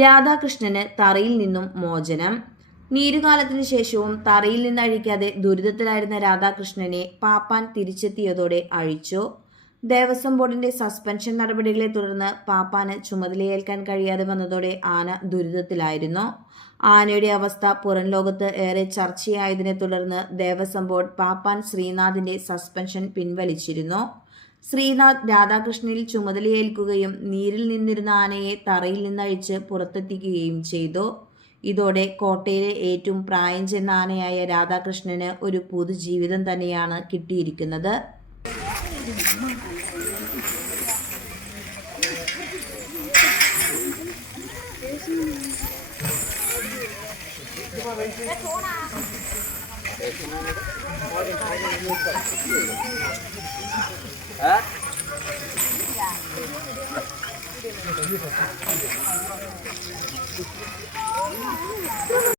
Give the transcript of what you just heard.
രാധാകൃഷ്ണന് തറയിൽ നിന്നും മോചനം. നീരുകാലത്തിനു ശേഷവും തറയിൽ നിന്ന് അഴിക്കാതെ ദുരിതത്തിലായിരുന്ന രാധാകൃഷ്ണനെ പാപ്പാൻ തിരിച്ചെത്തിയതോടെ അഴിച്ചു. ദേവസ്വം ബോർഡിന്റെ സസ്പെൻഷൻ നടപടികളെ തുടർന്ന് പാപ്പാന് ചുമതലയേൽക്കാൻ കഴിയാതെ വന്നതോടെ ആന ദുരിതത്തിലായിരുന്നു. ആനയുടെ അവസ്ഥ പുറം ലോകത്ത് ഏറെ ചർച്ചയായതിനെ തുടർന്ന് ദേവസ്വം ബോർഡ് പാപ്പാൻ ശ്രീനാഥിന്റെ സസ്പെൻഷൻ പിൻവലിച്ചിരുന്നു. ശ്രീനാഥ് രാധാകൃഷ്ണനിൽ ചുമതലയേൽക്കുകയും നീരിൽ നിന്നിരുന്ന ആനയെ തറയിൽ നിന്നഴിച്ച് പുറത്തെത്തിക്കുകയും ചെയ്തു. ഇതോടെ കോട്ടയിലെ ഏറ്റവും പ്രായം ചെന്ന ആനയായ രാധാകൃഷ്ണന് ഒരു പുതുജീവിതം തന്നെയാണ് കിട്ടിയിരിക്കുന്നത്.